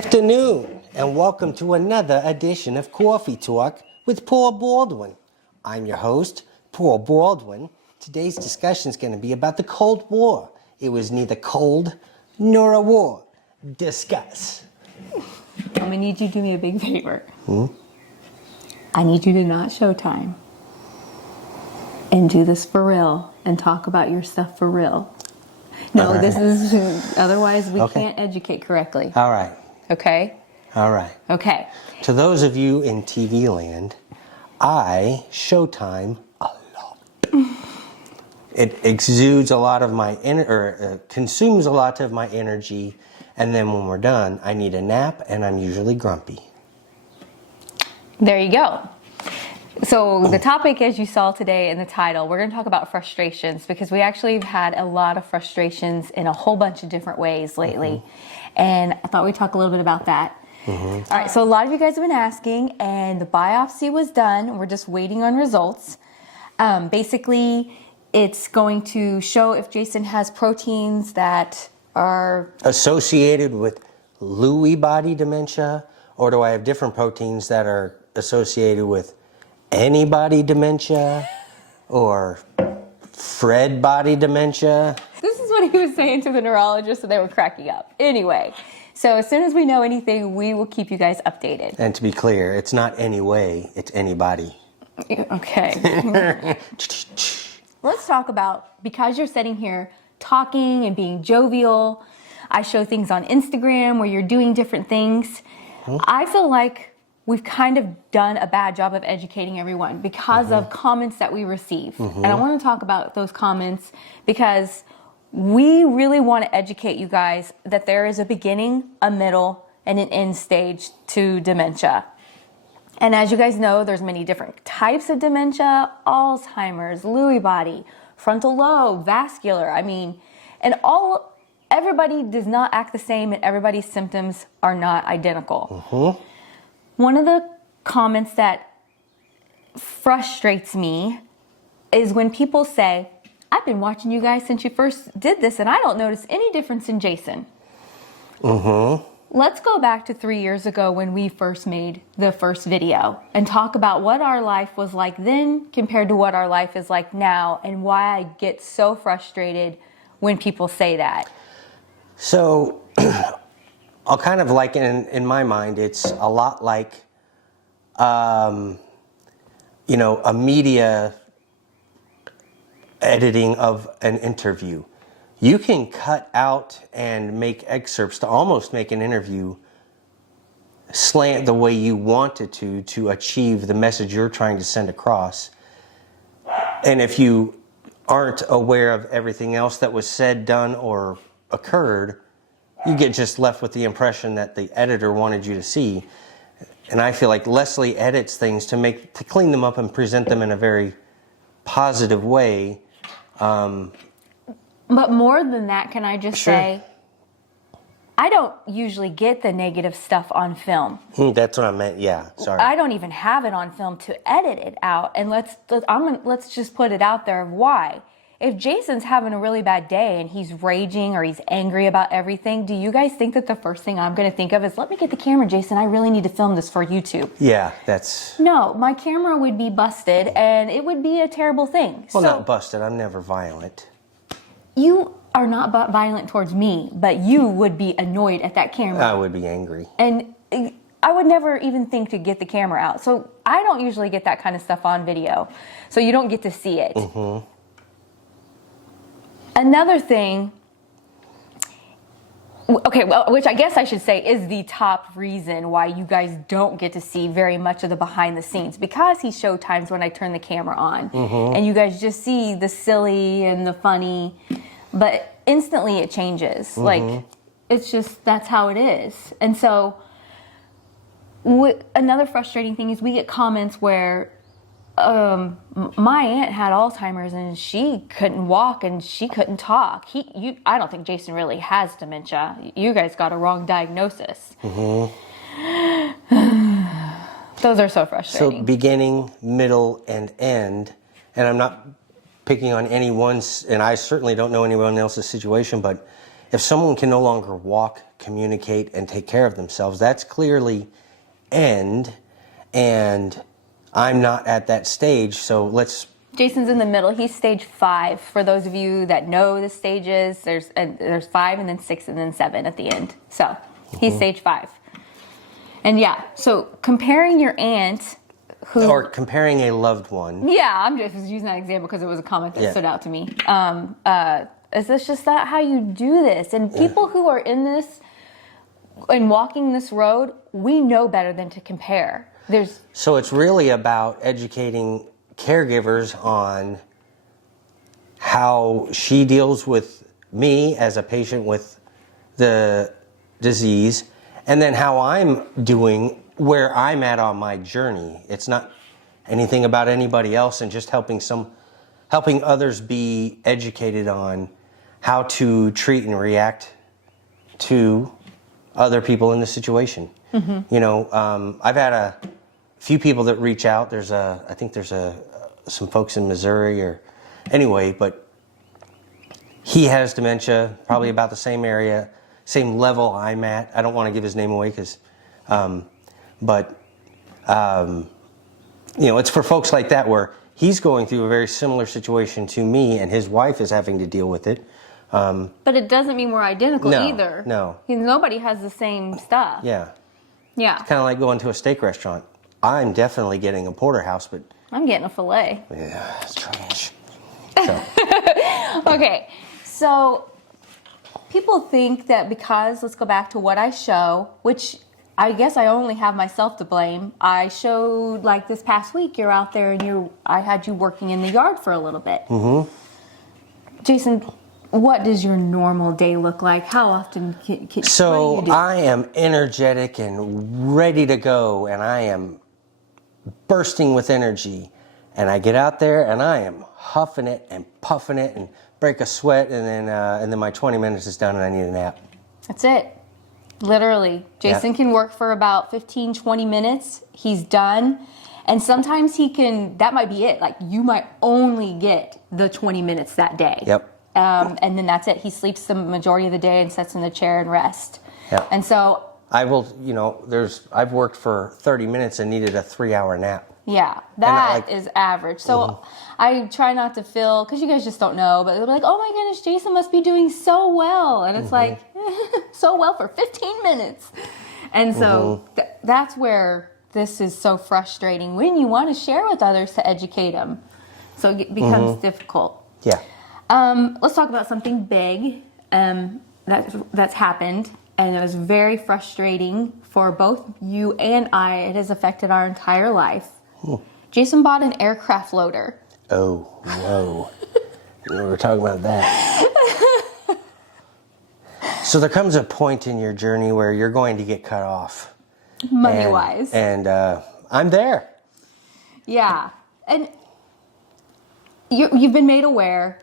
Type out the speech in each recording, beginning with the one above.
Afternoon, and welcome to another edition of Coffee Talk with Paul Baldwin. I'm your host, Paul Baldwin. Today's discussion is going to be about the Cold War. It was neither cold nor a war. Discuss. I'm going to need you to do me a big favor. I need you to not Showtime and do this for real and talk about your stuff for real. No, right. This is, otherwise we can't educate correctly. All right. Okay? All right. Okay. To those of you in TV land, I Showtime a lot. It exudes a lot of my consumes a lot of my energy, and then when we're done, I need a nap, and I'm usually grumpy. There you go. So the topic, as you saw today in the title, we're going to talk about frustrations because we actually have had a lot of frustrations in a whole bunch of different ways lately. And I thought we'd talk a little bit about that. All right, so a lot of you guys have been asking, and the biopsy was done. We're just waiting on results. Basically, it's going to show if Jason has proteins that are associated with Lewy body dementia, or do I have different proteins that are associated with anybody dementia or Fred body dementia? This is what he was saying to the neurologist, and they were cracking up. Anyway, so as soon as we know anything, we will keep you guys updated. And to be clear, it's not any way, it's anybody. Okay. Let's talk about, because you're sitting here talking and being jovial, I show things on Instagram where you're doing different things. I feel like we've kind of done a bad job of educating everyone because of comments that we receive. And I want to talk about those comments because we really want to educate you guys that there is a beginning, a middle, and an end stage to dementia. And as you guys know, there's many different types of dementia: Alzheimer's, Lewy body, frontal lobe, vascular. I mean, and everybody does not act the same, and everybody's symptoms are not identical. One of the comments that frustrates me is when people say, I've been watching you guys since you first did this, and I don't notice any difference in Jason. Let's go back to 3 years ago when we first made the first video and talk about what our life was like then compared to what our life is like now, and why I get so frustrated when people say that. So, I'll kind of like, in my mind, it's a lot like, a media editing of an interview. You can cut out and make excerpts to almost make an interview slant the way you want it to achieve the message you're trying to send across. And if you aren't aware of everything else that was said, done, or occurred, you get just left with the impression that the editor wanted you to see. And I feel like Leslie edits things to clean them up and present them in a very positive way. But more than that, can I just say, I don't usually get the negative stuff on film. That's what I meant. Yeah, sorry. I don't even have it on film to edit it out. And let's just put it out there. Why? If Jason's having a really bad day and he's raging or he's angry about everything, do you guys think that the first thing I'm going to think of is, let me get the camera, Jason, I really need to film this for YouTube? Yeah, that's... No, my camera would be busted and it would be a terrible thing. Well, not busted. I'm never violent. You are not violent towards me, but you would be annoyed at that camera. I would be angry. And I would never even think to get the camera out. So I don't usually get that kind of stuff on video. So you don't get to see it. Another thing, which I guess I should say is the top reason why you guys don't get to see very much of the behind the scenes, because he showed times when I turn the camera on and you guys just see the silly and the funny, but instantly it changes. Like, it's just, that's how it is. And so another frustrating thing is we get comments where my aunt had Alzheimer's and she couldn't walk and she couldn't talk. I don't think Jason really has dementia. You guys got a wrong diagnosis. Those are so frustrating. So beginning, middle, and end, and I'm not picking on anyone's, and I certainly don't know anyone else's situation, but if someone can no longer walk, communicate, and take care of themselves, that's clearly end. And I'm not at that stage, so let's... Jason's in the middle. He's stage 5. For those of you that know the stages, there's 5 and then 6 and then 7 at the end. So he's stage 5. And yeah, so comparing your aunt who... Or comparing a loved one. Yeah, I'm just using that example because it was a comment that stood out to me. Is this just not how you do this? And people who are in this and walking this road, we know better than to compare. So it's really about educating caregivers on how she deals with me as a patient with the disease, and then how I'm doing, where I'm at on my journey. It's not anything about anybody else, and just helping others be educated on how to treat and react to other people in the situation. Mm-hmm. You know, I've had a few people that reach out. I think there's some folks in Missouri, or anyway, but he has dementia, probably about the same area, same level I'm at. I don't want to give his name away because, you know, it's for folks like that where he's going through a very similar situation to me, and his wife is having to deal with it. But it doesn't mean we're identical either. No. Nobody has the same stuff. Yeah. Yeah. It's kind of like going to a steak restaurant. I'm definitely getting a porterhouse, but... I'm getting a filet. Yeah, it's trash. So. Okay, so people think that because, let's go back to what I show, which I guess I only have myself to blame. I showed, like this past week, you're out there and I had you working in the yard for a little bit. Mm-hmm. Jason, what does your normal day look like? How often can So what do you do? I am energetic and ready to go, and I am bursting with energy, and I get out there and I am huffing it and puffing it and break a sweat, and then my 20 minutes is done and I need a nap. That's it. Literally. Jason can work for about 15, 20 minutes. He's done. And sometimes that might be it. Like, you might only get the 20 minutes that day. Yep. And then that's it. He sleeps the majority of the day and sits in the chair and rests. Yep. And so... I will, you know, I've worked for 30 minutes and needed a 3-hour nap. Yeah, that is average. So I try not to feel, because you guys just don't know, but they're like, oh my goodness, Jason must be doing so well. And it's like, so well for 15 minutes. And so that's where this is so frustrating, when you want to share with others to educate them. So it becomes difficult. Yeah. Let's talk about something big that's happened. And it was very frustrating for both you and I. It has affected our entire life. Jason bought an aircraft loader. Oh, no. We were talking about that. So there comes a point in your journey where you're going to get cut off. Money-wise. And I'm there. Yeah. And you've been made aware.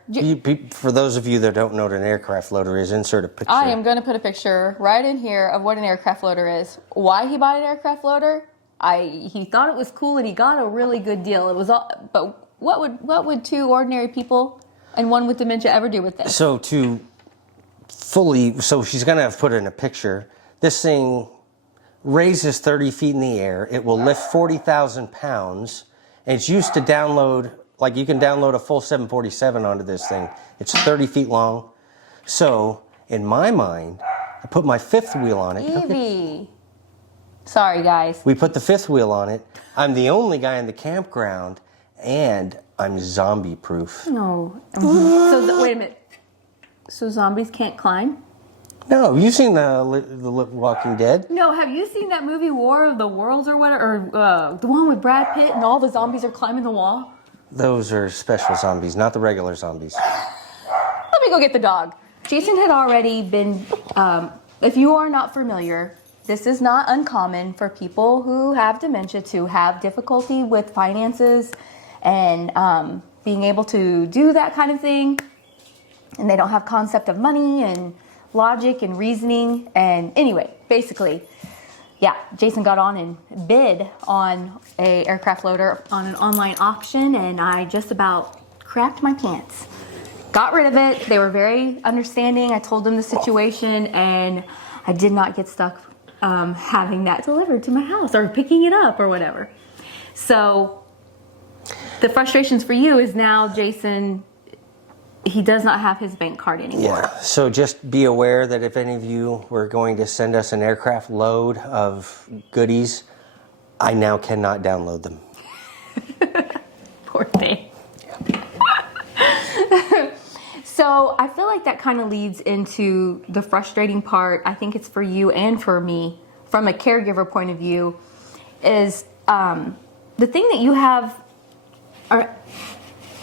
For those of you that don't know what an aircraft loader is, insert a picture. I am going to put a picture right in here of what an aircraft loader is. Why he bought an aircraft loader? He thought it was cool and he got a really good deal. It was all, but what would 2 ordinary people and one with dementia ever do with this? So she's going to put in a picture. This thing raises 30 feet in the air. It will lift 40,000 pounds. And it's used to download, like you can download a full 747 onto this thing. It's 30 feet long. So in my mind, I put my 5th wheel on it. Evie. Sorry, guys. We put the 5th wheel on it. I'm the only guy in the campground, and I'm zombie proof. No. So wait a minute. So zombies can't climb? No, have you seen the Walking Dead? No, have you seen that movie War of the Worlds or whatever? Or the one with Brad Pitt and all the zombies are climbing the wall? Those are special zombies, not the regular zombies. Let me go get the dog. Jason had already been, if you are not familiar, this is not uncommon for people who have dementia to have difficulty with finances and being able to do that kind of thing. And they don't have concept of money and logic and reasoning. And anyway, basically, yeah, Jason got on and bid on a aircraft loader on an online auction, and I just about crapped my pants. got rid of it. They were very understanding. I told them the situation, and I did not get stuck having that delivered to my house or picking it up or whatever. So the frustrations for you is now Jason, he does not have his bank card anymore. Yeah, so just be aware that if any of you were going to send us an aircraft load of goodies, I now cannot download them. Poor thing. So I feel like that kind of leads into the frustrating part. I think it's for you and for me, from a caregiver point of view, is the thing that you have.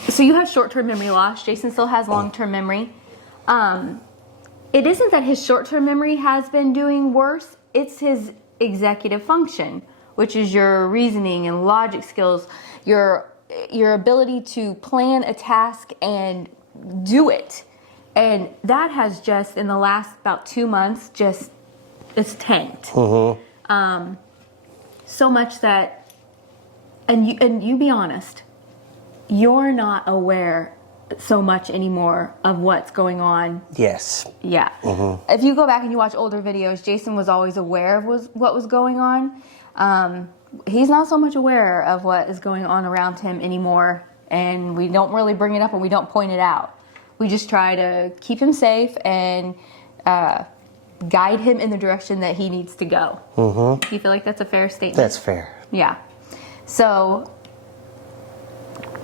So you have short-term memory loss. Jason still has long-term memory. It isn't that his short-term memory has been doing worse. It's his executive function, which is your reasoning and logic skills, your ability to plan a task and do it. And that has just, in the last about 2 months, it's tanked. So much that, and you be honest, you're not aware so much anymore of what's going on. Yes. Yeah. If you go back and you watch older videos, Jason was always aware of what was going on. He's not so much aware of what is going on around him anymore, and we don't really bring it up and we don't point it out. We just try to keep him safe and guide him in the direction that he needs to go. Do you feel like that's a fair statement? That's fair. Yeah. So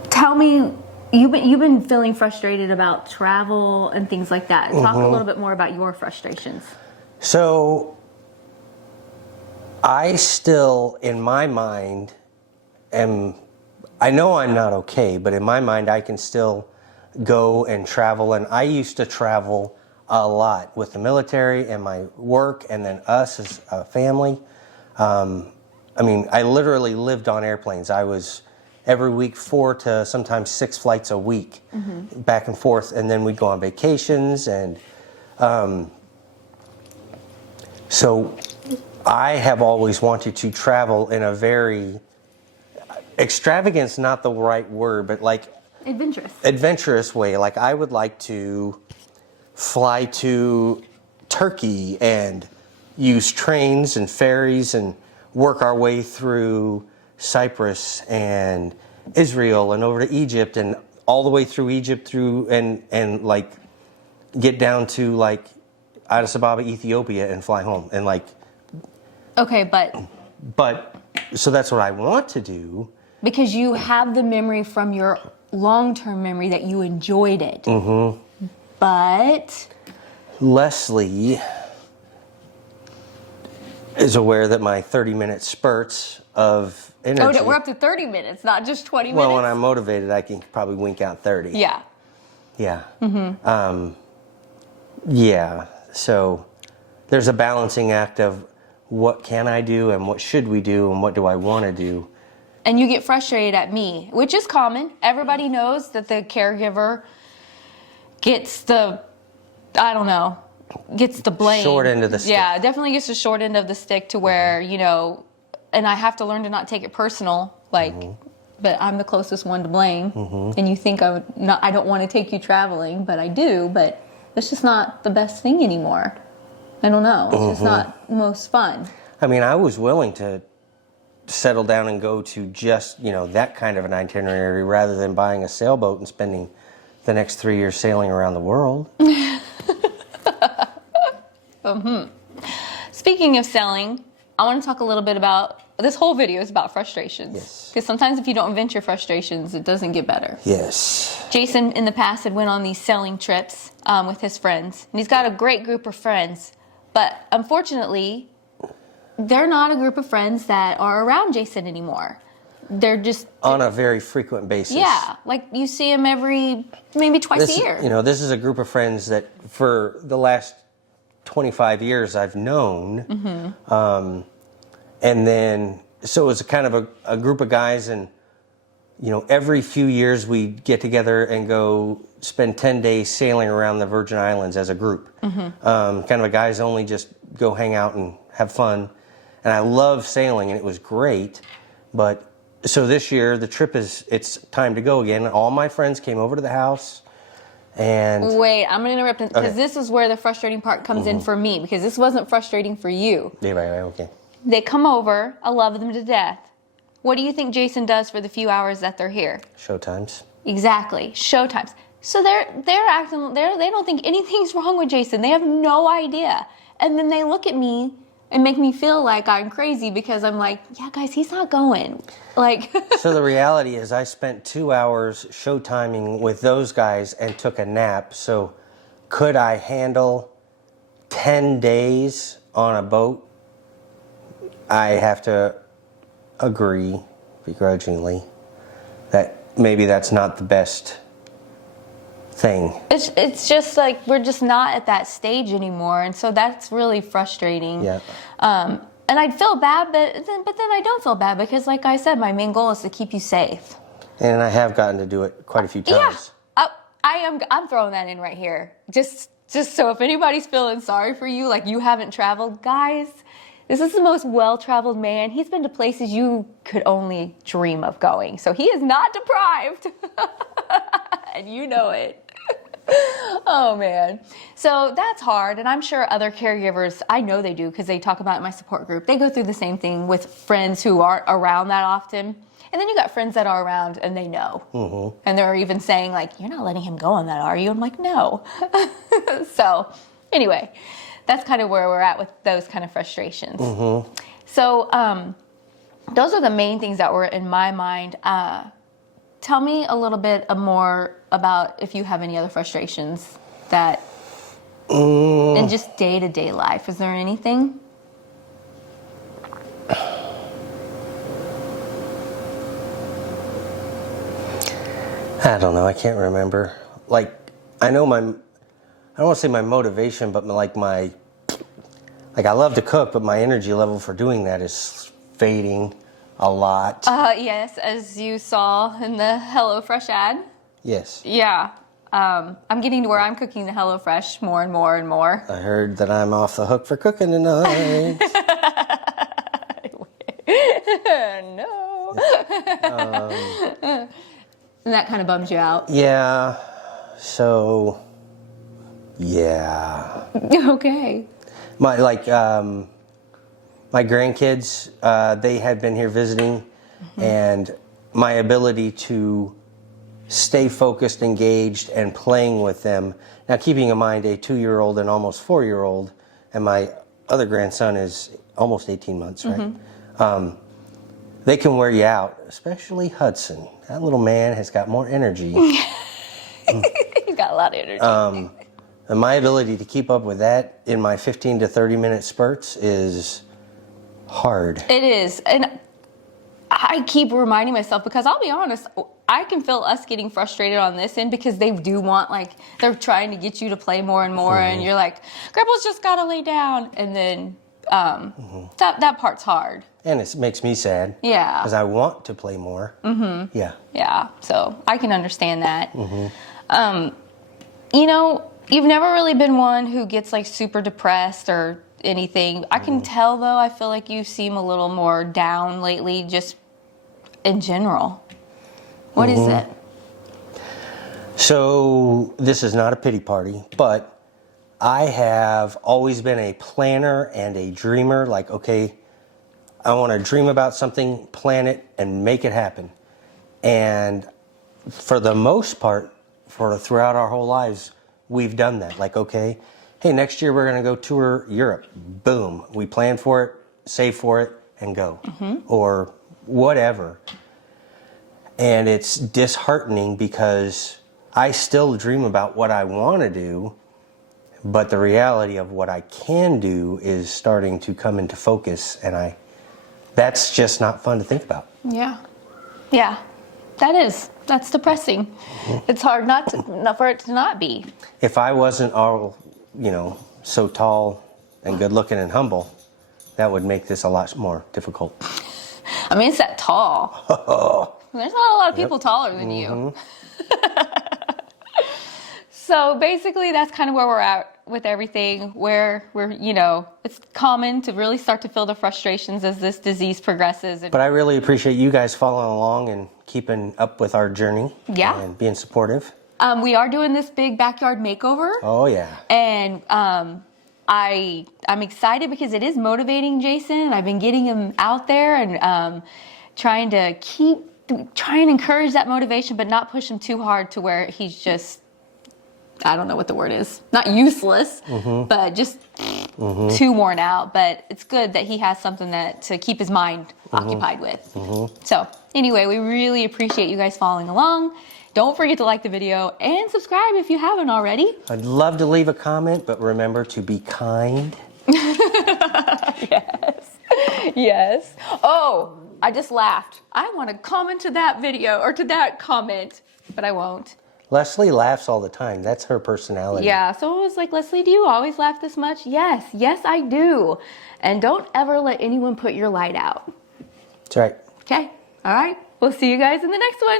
tell me, you've been feeling frustrated about travel and things like that. Talk a little bit more about your frustrations. So I still, in my mind, I know I'm not okay, but in my mind I can still go and travel. And I used to travel a lot with the military and my work, and then us as a family. I mean, I literally lived on airplanes. I was every week 4 to sometimes 6 flights a week, back and forth, and then we'd go on vacations. And so I have always wanted to travel in a very, extravagance not the right word, but like adventurous way. Like I would like to fly to Turkey and use trains and ferries and work our way through Cyprus and Israel and over to Egypt and all the way through Egypt through and like get down to like Addis Ababa, Ethiopia, and fly home. And like, okay, but so that's what I want to do. Because you have the memory from your long-term memory that you enjoyed it. But Leslie is aware that my 30-minute spurts of energy. oh, we're up to 30 minutes, not just 20 minutes. Well, when I'm motivated, I can probably wink out 30. Yeah. Yeah. Yeah. So there's a balancing act of what can I do and what should we do and what do I want to do. And you get frustrated at me, which is common. Everybody knows that the caregiver gets the, gets the blame. Short end of the stick. Yeah, definitely gets the short end of the stick to where, and I have to learn to not take it personal, like, but I'm the closest one to blame. And you think I don't want to take you traveling, but I do, but it's just not the best thing anymore. I don't know. It's just not most fun. I mean, I was willing to settle down and go to just, that kind of an itinerary rather than buying a sailboat and spending the next 3 years sailing around the world. Speaking of sailing, I want to talk a little bit about, this whole video is about frustrations. Yes. Because sometimes if you don't vent your frustrations, it doesn't get better. Yes. Jason in the past had went on these sailing trips with his friends. And he's got a great group of friends. But unfortunately, they're not a group of friends that are around Jason anymore. They're just on a very frequent basis. Yeah, like you see him maybe twice a year. This is a group of friends that for the last 25 years I've known. And then, so it was kind of a group of guys, and, every few years we get together and go spend 10 days sailing around the Virgin Islands as a group. Kind of a guys only, just go hang out and have fun. And I love sailing, and it was great. But so this year, the trip it's time to go again. All my friends came over to the house. And wait, I'm going to interrupt because Okay. this is where the frustrating part comes in for me, because this wasn't frustrating for you. yeah, right, okay. They come over. I love them to death. What do you think Jason does for the few hours that they're here? Showtimes. Exactly. Showtimes. So they're acting, they don't think anything's wrong with Jason. They have no idea. And then they look at me and make me feel like I'm crazy because I'm like, yeah, guys, he's not going. Like, So the reality is I spent 2 hours showtiming with those guys and took a nap. So could I handle 10 days on a boat? I have to agree begrudgingly that maybe that's not the best thing. it's just like we're just not at that stage anymore, and so that's really frustrating. Yeah. And I'd feel bad, but then I don't feel bad because, like I said, my main goal is to keep you safe. And I have gotten to do it quite a few times. Yeah, I'm throwing that in right here. Just so if anybody's feeling sorry for you, like you haven't traveled, guys, this is the most well-traveled man. He's been to places you could only dream of going. So he is not deprived. And you know it. Oh, man. So that's hard. And I'm sure other caregivers, I know they do because they talk about it in my support group. They go through the same thing with friends who aren't around that often. And then you got friends that are around and they know. Mm-hmm. And they're even saying, like, you're not letting him go on that, are you? I'm like, no. So anyway, that's kind of where we're at with those kind of frustrations. Mm-hmm. So those are the main things that were in my mind. Tell me a little bit more about if you have any other frustrations that in just day-to-day life. Is there anything? I don't know. I can't remember. Like, I know I don't want to say my motivation, but I love to cook, but my energy level for doing that is fading a lot. Yes, as you saw in the HelloFresh ad. Yes. Yeah. I'm getting to where I'm cooking the HelloFresh more and more and more. I heard that I'm off the hook for cooking tonight. No. And that kind of bums you out. Yeah. So, yeah. Okay. My grandkids, they had been here visiting, and my ability to stay focused, engaged, and playing with them. Now, keeping in mind a 2-year-old and almost 4-year-old, and my other grandson is almost 18 months, right? They can wear you out, especially Hudson. That little man has got more energy. He's got a lot of energy. And my ability to keep up with that in my 15 to 30 minute spurts is hard. It is. And I keep reminding myself, because I'll be honest, I can feel us getting frustrated on this end because they do want, like, they're trying to get you to play more and more, and you're like, Grandpa's just got to lay down. And then that part's hard. And it makes me sad. Yeah. Because I want to play more. Mm-hmm. Yeah. Yeah. So I can understand that. You know, you've never really been one who gets, like, super depressed or anything. I can tell, though, I feel like you seem a little more down lately, just in general. What is it? So this is not a pity party, but I have always been a planner and a dreamer. Like, okay, I want to dream about something, plan it, and make it happen. And for the most part, throughout our whole lives, we've done that. Like, okay, hey, next year we're going to go tour Europe. Boom. We plan for it, save for it, and go. Or whatever. And it's disheartening because I still dream about what I want to do, but the reality of what I can do is starting to come into focus, and that's just not fun to think about. Yeah. Yeah. That's depressing. It's hard not for it to not be. If I wasn't all, so tall and good looking and humble, that would make this a lot more difficult. I mean, it's that tall. There's not a lot of people taller than you. So basically, that's kind of where we're at with everything, where it's common to really start to feel the frustrations as this disease progresses. But I really appreciate you guys following along and keeping up with our journey. Yeah. And being supportive. We are doing this big backyard makeover. Oh, yeah. And I'm excited because it is motivating Jason. I've been getting him out there and trying to try and encourage that motivation, but not push him too hard to where he's just, I don't know what the word is, not useless, but just too worn out. But it's good that he has something to keep his mind occupied with. So anyway, we really appreciate you guys following along. Don't forget to like the video and subscribe if you haven't already. I'd love to leave a comment, but remember to be kind. Yes. Yes. Oh, I just laughed. I want to comment to that video or to that comment, but I won't. Leslie laughs all the time. That's her personality. Yeah, so it was like, Leslie, do you always laugh this much? Yes, yes, I do. And don't ever let anyone put your light out. That's right. Okay, all right. We'll see you guys in the next one.